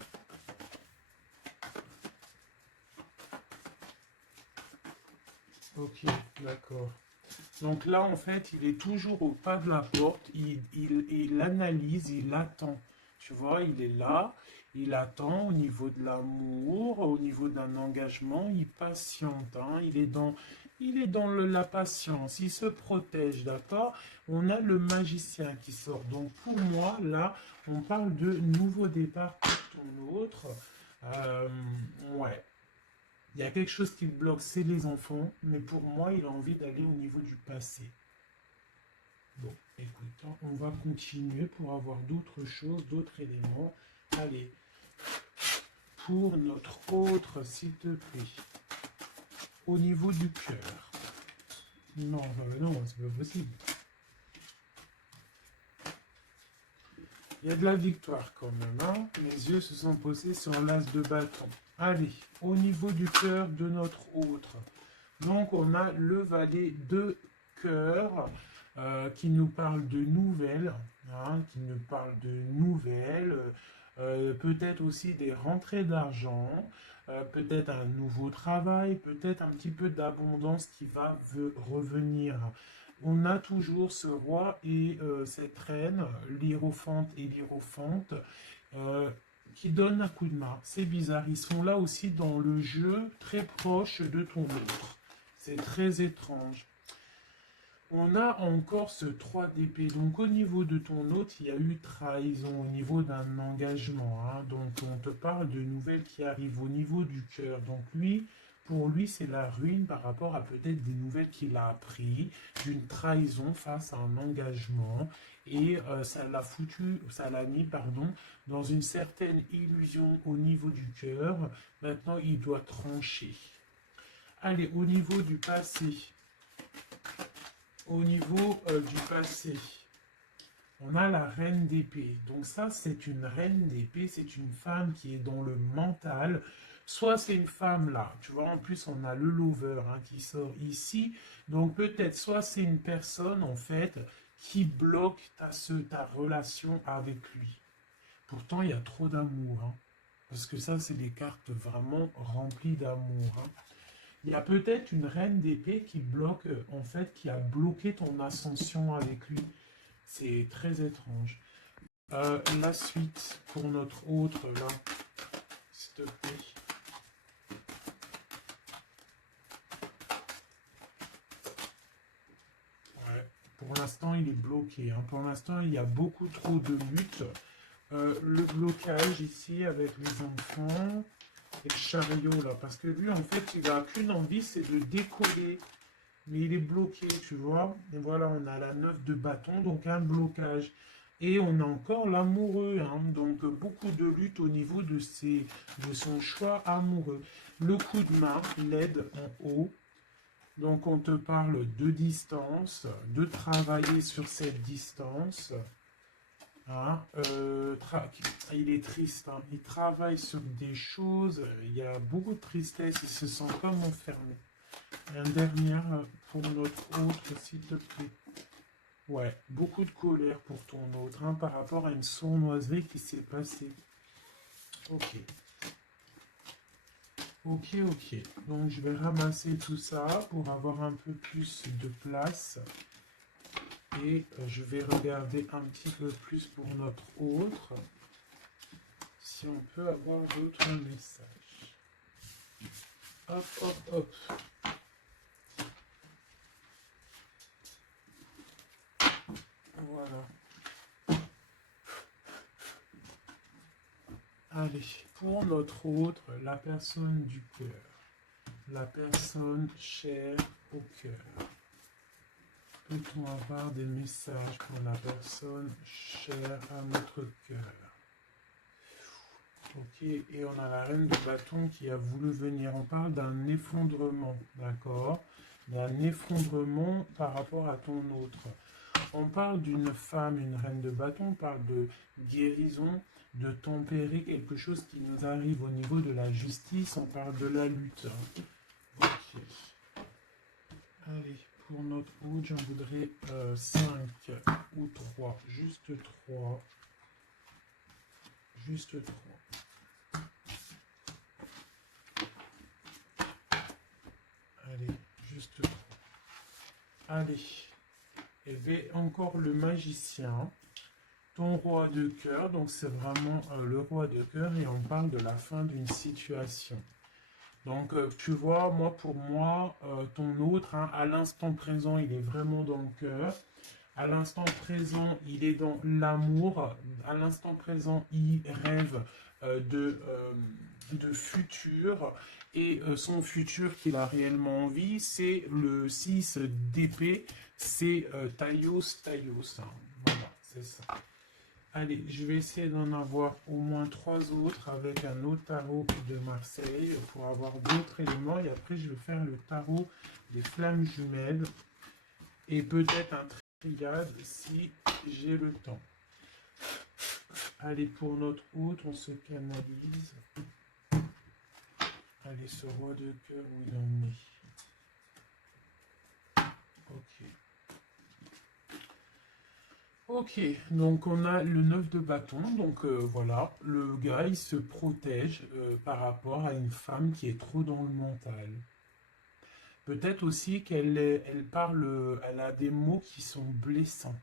Ok, d'accord. Donc là, en fait, il est toujours au pas de la porte. Il analyse, il attend. Tu vois, il est là, il attend au niveau de l'amour, au niveau d'un engagement, il patiente. Hein, il est dans la patience, il se protège, d'accord? On a le magicien qui sort. Donc pour moi, là, on parle de nouveau départ pour ton autre. Euh, ouais. Il y a quelque chose qui le bloque, c'est les enfants, mais pour moi, il a envie d'aller au niveau du passé. Bon, écoute, hein, on va continuer pour avoir d'autres choses, d'autres éléments. Allez, pour notre autre, s'il te plaît, au niveau du cœur. Non, non, c'est pas possible. Il y a de la victoire quand même, hein. Les yeux se sont posés sur l'as de bâton. Allez, au niveau du cœur de notre autre. Donc, on a le valet de cœur qui nous parle de nouvelles, hein, qui nous parle de nouvelles, peut-être aussi des rentrées d'argent, peut-être un nouveau travail, peut-être un petit peu d'abondance qui va revenir. On a toujours ce roi et cette reine, l'hiérophante et l'hiérophante, euh, qui donnent un coup de main. C'est bizarre, ils sont là aussi dans le jeu, très proche de ton autre. C'est très étrange. On a encore ce 3 d'épée. Donc au niveau de ton hôte, il y a eu trahison au niveau d'un engagement. Hein. Donc on te parle de nouvelles qui arrivent au niveau du cœur. Donc lui, pour lui, c'est la ruine par rapport à peut-être des nouvelles qu'il a appris, d'une trahison face à un engagement. Et ça l'a mis, pardon, dans une certaine illusion au niveau du cœur. Maintenant, il doit trancher. Allez, au niveau du passé. Au niveau du passé, on a la reine d'épée. Donc ça, c'est une reine d'épée, c'est une femme qui est dans le mental. Soit c'est une femme là, tu vois, en plus on a le lover hein, qui sort ici. Donc peut-être soit c'est une personne en fait qui bloque ta relation avec lui. Pourtant, il y a trop d'amour. Hein, parce que ça, c'est des cartes vraiment remplies d'amour. Hein. Il y a peut-être une reine d'épée qui bloque, en fait, qui a bloqué ton ascension avec lui. C'est très étrange. La suite pour notre autre, là, s'il te plaît. Ouais. Pour l'instant, il est bloqué. Hein. Pour l'instant, il y a beaucoup trop de luttes le blocage ici avec les enfants et le chariot là. Parce que lui, en fait, il n'a qu'une envie, c'est de décoller. Mais il est bloqué, tu vois. Et voilà, on a la 9 de bâton, donc un blocage. Et on a encore l'amoureux, hein, donc beaucoup de lutte au niveau de son choix amoureux. Le coup de main, l'aide en haut. Donc on te parle de distance, de travailler sur cette distance. Hein, il est triste, hein, il travaille sur des choses, il y a beaucoup de tristesse, il se sent comme enfermé. Un dernier pour notre autre, s'il te plaît. Ouais, beaucoup de colère pour ton autre, hein, par rapport à une sournoiserie qui s'est passée. Ok. Ok, ok. Donc je vais ramasser tout ça pour avoir un peu plus de place. Et je vais regarder un petit peu plus pour notre autre. Si on peut avoir d'autres messages. Hop, hop, hop. Voilà. Allez, pour notre autre, la personne du cœur. La personne chère au cœur. Peut-on avoir des messages pour la personne chère à notre cœur? Ok, et on a la reine de bâton qui a voulu venir. On parle d'un effondrement, d'accord? D'un effondrement par rapport à ton autre. On parle d'une femme, une reine de bâton, on parle de guérison, de tempérer quelque chose qui nous arrive au niveau de la justice, on parle de la lutte. Ok. Allez, pour notre autre, j'en voudrais 5 ou 3, juste 3. Juste 3. Allez, juste 3. Allez. Et bien, encore le magicien. Ton roi de cœur, donc c'est vraiment le roi de cœur et on parle de la fin d'une situation. Donc tu vois, moi pour moi, ton autre, hein, à l'instant présent, il est vraiment dans le cœur. À l'instant présent, il est dans l'amour. À l'instant présent, il rêve de futur. Et son futur qu'il a réellement envie, c'est le 6 d'épée. C'est Taios. Hein. Voilà, c'est ça. Allez, je vais essayer d'en avoir au moins 3 autres avec un autre tarot de Marseille pour avoir d'autres éléments. Et après, je vais faire le tarot des flammes jumelles et peut-être un triade si j'ai le temps. Allez, pour notre autre, on se canalise. Allez, ce roi de cœur, où il en est. Ok. Ok, donc on a le 9 de bâton, donc voilà, le gars il se protège par rapport à une femme qui est trop dans le mental. Peut-être aussi elle parle, elle a des mots qui sont blessants.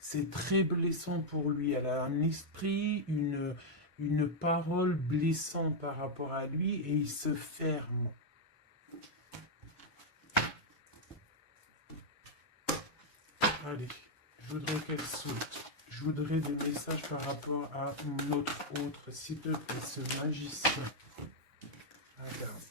C'est très blessant pour lui, elle a un esprit, une parole blessante par rapport à lui et il se ferme. Allez. Je voudrais qu'elle saute. Je voudrais des messages par rapport à notre autre, s'il te plaît, ce magicien. Regarde.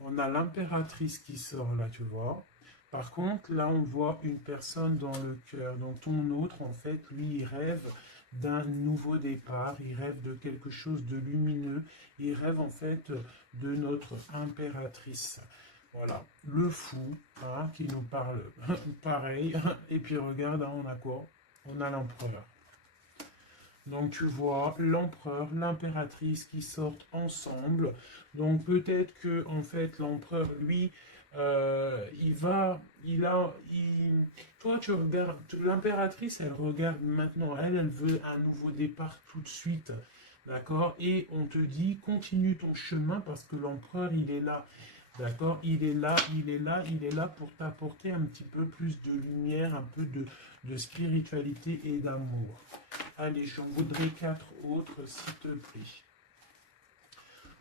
On a l'impératrice qui sort là, tu vois. Par contre, là, on voit une personne dans le cœur. Donc, ton autre, en fait, lui, il rêve d'un nouveau départ. Il rêve de quelque chose de lumineux. Il rêve, en fait, de notre impératrice. Voilà, le fou, hein, qui nous parle pareil. Et puis regarde, hein, on a quoi? On a l'empereur. Donc tu vois l'empereur, l'impératrice qui sortent ensemble. Donc peut-être que en fait l'empereur, lui, toi tu regardes, l'impératrice, elle regarde maintenant, elle veut un nouveau départ tout de suite. D'accord? Et on te dit, continue ton chemin parce que l'empereur, il est là. D'accord? Il est là, il est là, il est là pour t'apporter un petit peu plus de lumière, un peu de spiritualité et d'amour. Allez, j'en voudrais 4 autres, s'il te plaît.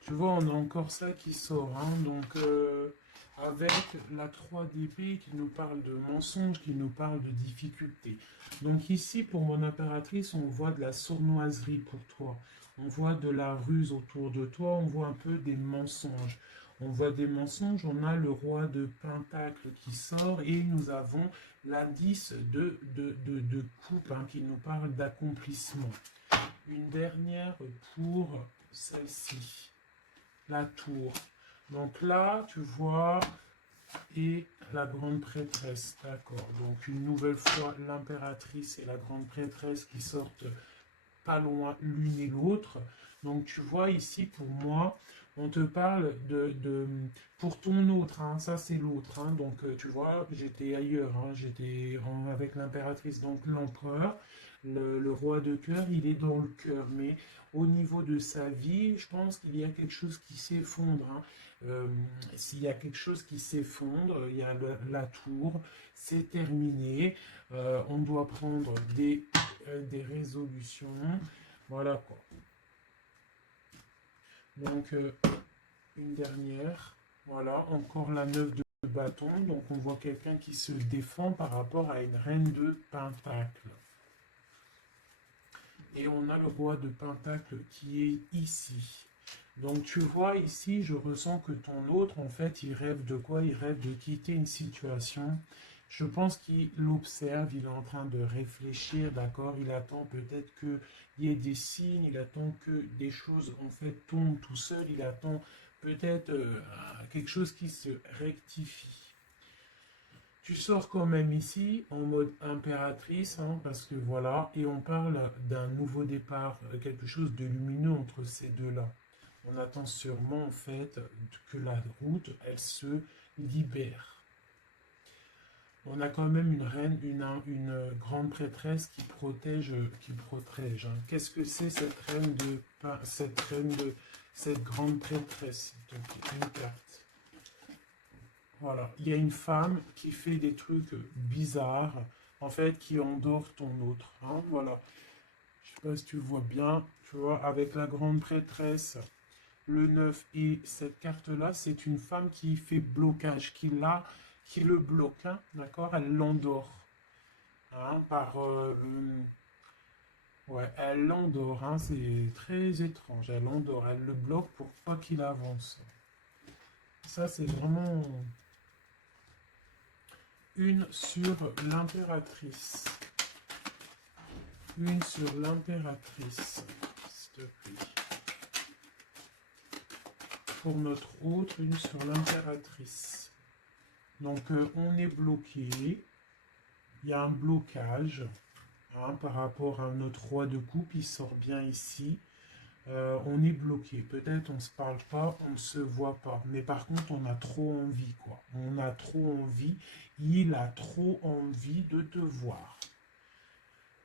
Tu vois, on a encore ça qui sort. Hein, donc, avec la 3 d'épée qui nous parle de mensonge, qui nous parle de difficulté. Donc ici, pour mon impératrice, on voit de la sournoiserie pour toi. On voit de la ruse autour de toi, on voit un peu des mensonges. On voit des mensonges, on a le roi de Pentacle qui sort et nous avons l'indice de coupe hein, qui nous parle d'accomplissement. Une dernière pour celle-ci, la tour. Donc là, tu vois, et la grande prêtresse, d'accord. Donc une nouvelle fois, l'impératrice et la grande prêtresse qui sortent pas loin l'une et l'autre. Donc tu vois ici, pour moi, on te parle pour ton autre, hein, ça c'est l'autre. Hein, donc tu vois, j'étais ailleurs, hein, avec l'impératrice, donc l'empereur. Le roi de cœur, il est dans le cœur, mais au niveau de sa vie, je pense qu'il y a quelque chose qui s'effondre. Hein. S'il y a quelque chose qui s'effondre, il y a la tour, c'est terminé. On doit prendre des résolutions. Voilà quoi. Donc, une dernière. Voilà, encore la 9 de bâton. Donc, on voit quelqu'un qui se défend par rapport à une reine de pentacle. Et on a le roi de pentacle qui est ici. Donc tu vois ici, je ressens que ton autre, en fait, il rêve de quoi? Il rêve de quitter une situation. Je pense qu'il l'observe, il est en train de réfléchir, d'accord? Il attend peut-être qu'il y ait des signes, il attend que des choses, en fait, tombent tout seul, il attend peut-être quelque chose qui se rectifie. Tu sors quand même ici en mode impératrice, hein, parce que voilà, et on parle d'un nouveau départ, quelque chose de lumineux entre ces deux-là. On attend sûrement en fait que la route, elle se libère. On a quand même une reine, une grande prêtresse qui protège, hein. Qu'est-ce que c'est cette grande prêtresse? Donc une carte. Voilà, il y a une femme qui fait des trucs bizarres, en fait, qui endort ton autre. Hein, voilà, je sais pas si tu vois bien, tu vois, avec la grande prêtresse, le 9 et cette carte-là, c'est une femme qui fait blocage, qui le bloque, hein, d'accord? Elle l'endort. Hein, ouais, elle l'endort, hein, c'est très étrange. Elle l'endort, elle le bloque pour pas qu'il avance. Ça, c'est vraiment une sur l'impératrice. Une sur l'impératrice, s'il te plaît. Pour notre autre, une sur l'impératrice. Donc, on est bloqué. Il y a un blocage hein, par rapport à notre roi de coupe. Il sort bien ici. On est bloqué. Peut-être on ne se parle pas, on ne se voit pas. Mais par contre, on a trop envie, quoi. On a trop envie. Il a trop envie de te voir.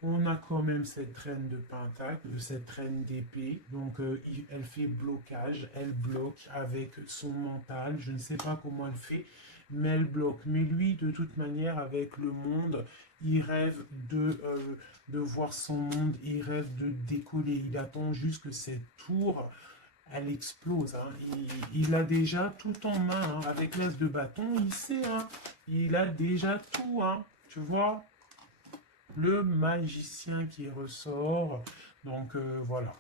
On a quand même cette reine de pentacle, cette reine d'épée. Donc, elle fait blocage. Elle bloque avec son mental. Je ne sais pas comment elle fait, mais elle bloque. Mais lui, de toute manière, avec le monde, il rêve de voir son monde. Il rêve de décoller. Il attend juste que cette tour, elle explose. Hein. Il a déjà tout en main. Hein. Avec l'as de bâton, il sait. Hein. Il a déjà tout. Hein. Tu vois? Le magicien qui ressort. Donc voilà.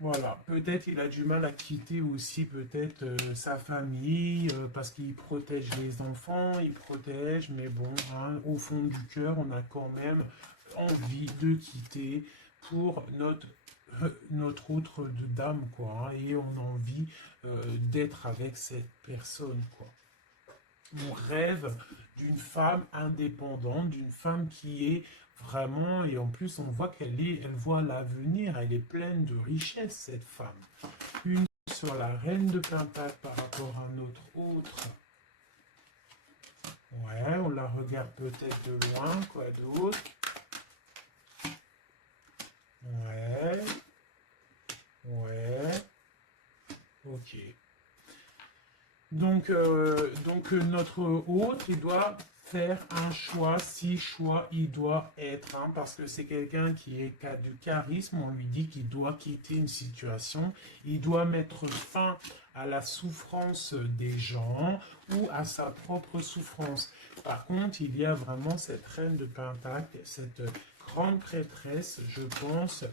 Voilà, peut-être il a du mal à quitter aussi peut-être sa famille parce qu'il protège les enfants, il protège, mais bon, hein, au fond du cœur, on a quand même envie de quitter pour notre autre de dame, quoi, hein, et on a envie d'être avec cette personne, quoi. On rêve d'une femme indépendante, d'une femme qui est vraiment, et en plus on voit elle voit l'avenir, elle est pleine de richesse cette femme. Une sur la reine de Pentacle par rapport à notre autre. Ouais, on la regarde peut-être de loin, quoi d'autre. Ouais. Ouais. Ok. Donc notre hôte, il doit faire un choix, si choix il doit être, hein, parce que c'est quelqu'un qui est du charisme, on lui dit qu'il doit quitter une situation, il doit mettre fin à la souffrance des gens ou à sa propre souffrance. Par contre, il y a vraiment cette reine de Pentacle, cette grande prêtresse, je pense,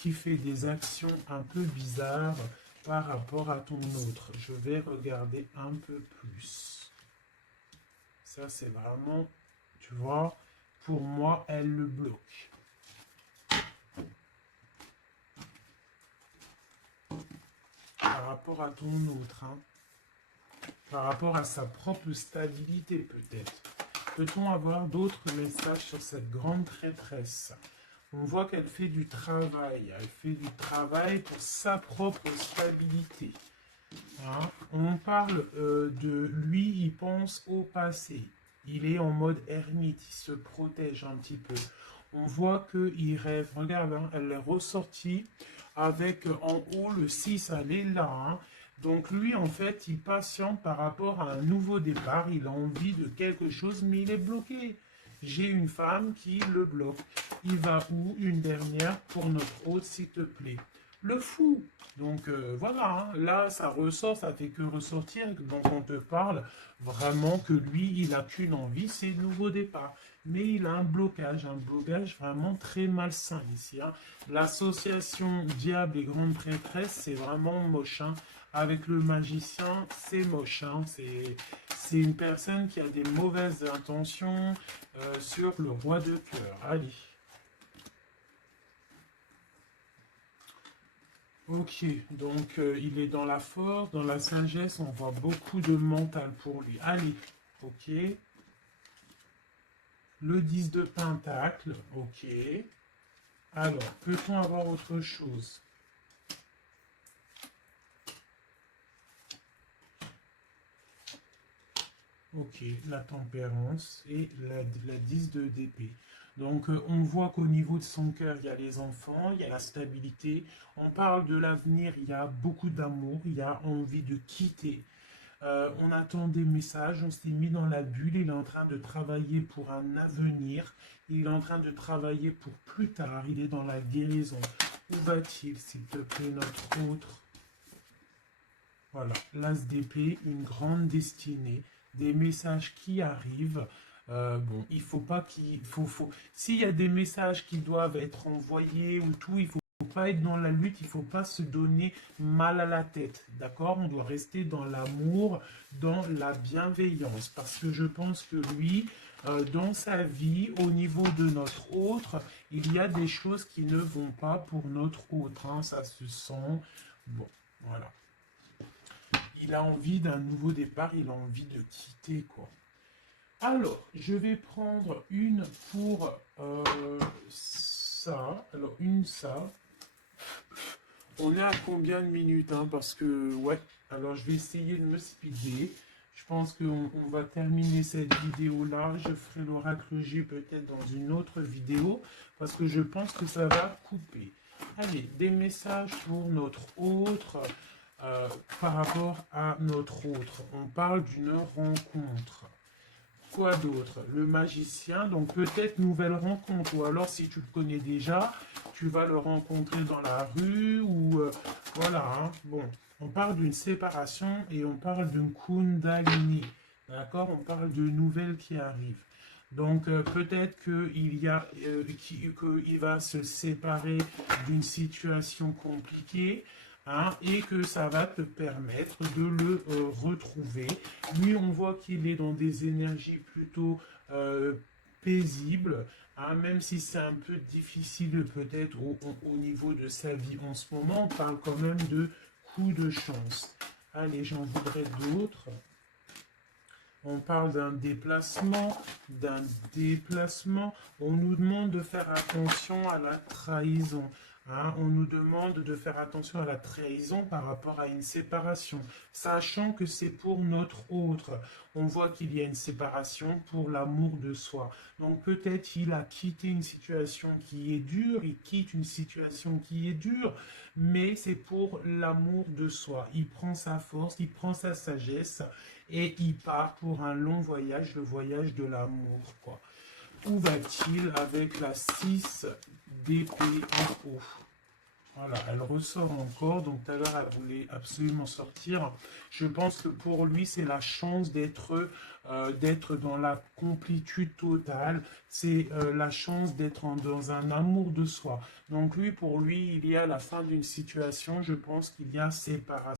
qui fait des actions un peu bizarres par rapport à ton autre. Je vais regarder un peu plus. Ça, c'est vraiment, tu vois, pour moi, elle le bloque. Par rapport à ton autre, hein. Par rapport à sa propre stabilité, peut-être. Peut-on avoir d'autres messages sur cette grande prêtresse? On voit qu'elle fait du travail. Elle fait du travail pour sa propre stabilité. Hein? On parle de lui, il pense au passé. Il est en mode ermite, il se protège un petit peu. On voit qu'il rêve. Regarde, hein, elle est ressortie avec en haut le 6, elle est là. Hein. Donc lui, en fait, il patiente par rapport à un nouveau départ. Il a envie de quelque chose, mais il est bloqué. J'ai une femme qui le bloque. Il va où? Une dernière pour notre hôte, s'il te plaît. Le fou. Donc voilà, hein, là ça ressort, ça fait que ressortir. Donc on te parle vraiment que lui, il n'a qu'une envie, c'est le nouveau départ. Mais il a un blocage vraiment très malsain ici. Hein. L'association diable et grande prêtresse, c'est vraiment moche. Hein. Avec le magicien, c'est moche. Hein. C'est une personne qui a des mauvaises intentions sur le roi de cœur. Allez. Ok, donc il est dans la force, dans la sagesse, on voit beaucoup de mental pour lui. Allez, ok. Le 10 de Pentacle, ok. Alors, peut-on avoir autre chose? Ok, la tempérance et la 10 de d'épée. Donc, on voit qu'au niveau de son cœur, il y a les enfants, il y a la stabilité. On parle de l'avenir, il y a beaucoup d'amour, il y a envie de quitter. On attend des messages, on s'est mis dans la bulle, il est en train de travailler pour un avenir, il est en train de travailler pour plus tard, il est dans la guérison. Où va-t-il, s'il te plaît, notre autre? Voilà, l'as d'épée, une grande destinée, des messages qui arrivent. Bon, il faut pas qu'il s'il y a des messages qui doivent être envoyés ou tout, il faut pas être dans la lutte, il faut pas se donner mal à la tête, d'accord? On doit rester dans l'amour, dans la bienveillance, parce que je pense que lui, dans sa vie, au niveau de notre autre, il y a des choses qui ne vont pas pour notre autre, hein, ça se sent. Bon, voilà. Il a envie d'un nouveau départ, il a envie de quitter, quoi. Alors, je vais prendre une pour ça. Alors, une ça. On est à combien de minutes, hein? Parce que, ouais. Alors, je vais essayer de me speeder. Je pense qu'on va terminer cette vidéo-là. Je ferai l'oracle J peut-être dans une autre vidéo. Parce que je pense que ça va couper. Allez, des messages pour notre autre. Par rapport à notre autre. On parle d'une rencontre. Quoi d'autre? Le magicien, donc peut-être nouvelle rencontre, ou alors si tu le connais déjà, tu vas le rencontrer dans la rue, ou voilà, hein. Bon, on parle d'une séparation et on parle d'une kundalini, d'accord? On parle de nouvelles qui arrivent. Donc peut-être qu'il va se séparer d'une situation compliquée, hein, et que ça va te permettre de le retrouver. Lui, on voit qu'il est dans des énergies plutôt paisibles, hein, même si c'est un peu difficile peut-être au niveau de sa vie en ce moment, on parle quand même de coup de chance. Allez, j'en voudrais d'autres. On parle d'un déplacement, d'un déplacement. On nous demande de faire attention à la trahison. Hein, on nous demande de faire attention à la trahison par rapport à une séparation, sachant que c'est pour notre autre. On voit qu'il y a une séparation pour l'amour de soi. Donc peut-être il a quitté une situation qui est dure, il quitte une situation qui est dure, mais c'est pour l'amour de soi. Il prend sa force, il prend sa sagesse et il part pour un long voyage, le voyage de l'amour, quoi. Où va-t-il avec la 6 d'épée en haut? Voilà, elle ressort encore. Donc tout à l'heure, elle voulait absolument sortir. Je pense que pour lui, c'est la chance d'être dans la complétude totale. C'est la chance d'être dans un amour de soi. Donc lui, pour lui, il y a la fin d'une situation. Je pense qu'il y a séparation.